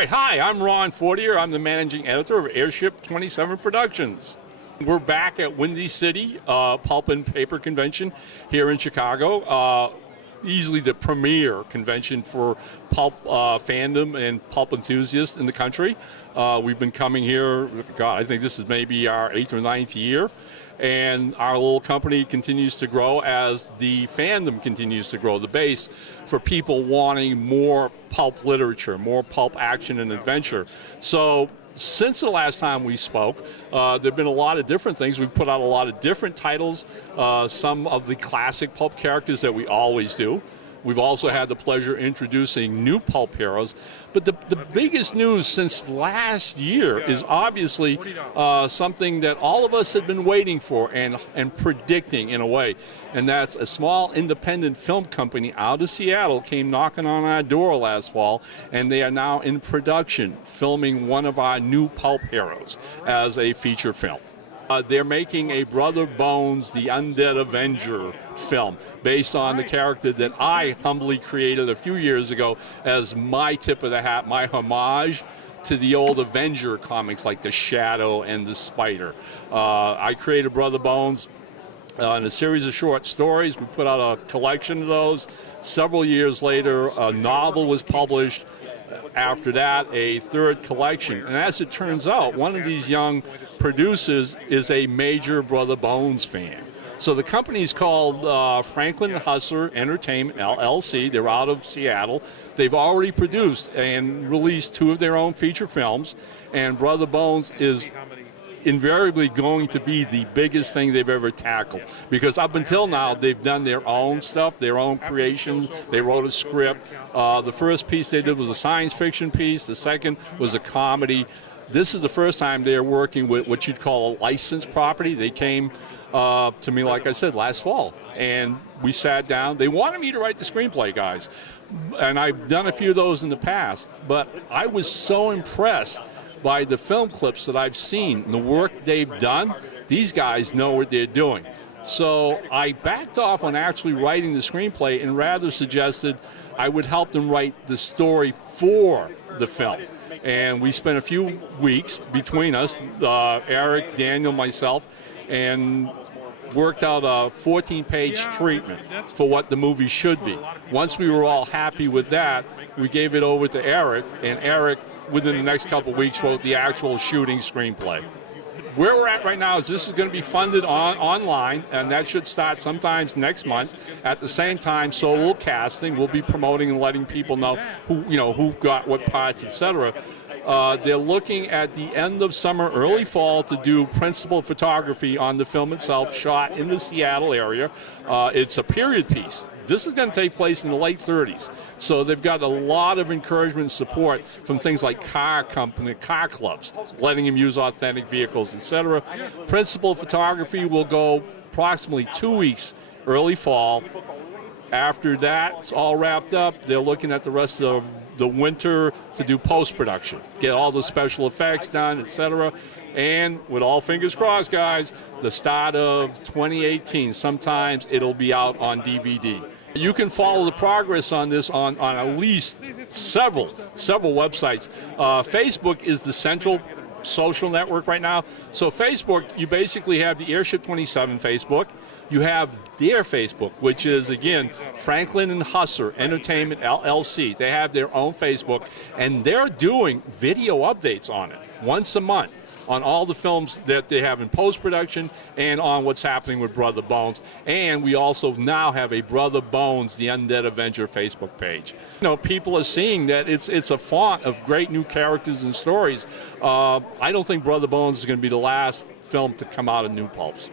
right, hi, I'm Ron Fortier. I'm the managing editor of AirShip 27 Productions. We're back at Windy City Pulp and Paper Convention here in Chicago. Easily the premier convention for pulp fandom and pulp enthusiasts in the country. We've been coming here, God, I think this is maybe our 8th or 9th year. And our little company continues to grow as the fandom continues to grow, the base for people wanting more pulp literature, more pulp action and adventure. So since the last time we spoke, there have been a lot of different things. We've put out a lot of different titles, some of the classic pulp characters that we always do. We've also had the pleasure of introducing new pulp heroes. But the biggest news since last year is obviously something that all of us had been waiting for and predicting in a way. And that's a small independent film company out of Seattle came knocking on our door last fall, and they are now in production filming one of our new pulp heroes as a feature film. They're making a Brother Bones, the Undead Avenger film based on the character that I humbly created a few years ago as my tip of the hat, my homage to the old Avenger comics like The Shadow and The Spider. I created Brother Bones in a series of short stories. We put out a collection of those. Several years later, a novel was published. After that, a third collection. And as it turns out, one of these young producers is a major Brother Bones fan. So the company is called Franklin Hustler Entertainment, LLC. They're out of Seattle. They've already produced and released 2 of their own feature films, and Brother Bones is invariably going to be the biggest thing they've ever tackled, because up until now they've done their own stuff, their own creations. They wrote a script. The first piece they did was a science fiction piece. The second was a comedy. This is the first time they're working with what you'd call a licensed property. They came to me, like I said, last fall, and we sat down. They wanted me to write the screenplay, guys, and I've done a few of those in the past, but I was so impressed by the film clips that I've seen and the work they've done. These guys know what they're doing. So I backed off on actually writing the screenplay and rather suggested I would help them write the story for the film. And we spent a few weeks between us, Eric, Daniel, myself, and worked out a 14-page treatment for what the movie should be. Once we were all happy with that, we gave it over to Eric, and Eric within the next couple of weeks wrote the actual shooting screenplay. Where we're at right now is this is going to be funded online, and that should start sometimes next month. At the same time, so will casting. We'll be promoting and letting people know who got what parts, etc. They're looking at the end of summer, early fall to do principal photography on the film itself, shot in the Seattle area. It's a period piece. This is going to take place in the late 30s. So they've got a lot of encouragement and support from things like car clubs, letting them use authentic vehicles, etc. Principal photography will go approximately 2 weeks, early fall. After that's all wrapped up, they're looking at the rest of the winter to do post-production, get all the special effects done, etc. And with all fingers crossed, guys, the start of 2018, sometimes it'll be out on DVD. You can follow the progress on this on at least several websites. Facebook is the central social network right now. So Facebook, you basically have the AirShip 27 Facebook. You have their Facebook, which is, again, Franklin and Hustler Entertainment, LLC. They have their own Facebook, and they're doing video updates on it once a month on all the films that they have in post-production and on what's happening with Brother Bones. And we also now have a Brother Bones, the Undead Avenger Facebook page. People are seeing that it's a font of great new characters and stories. I don't think Brother Bones is going to be the last film to come out of new pulps.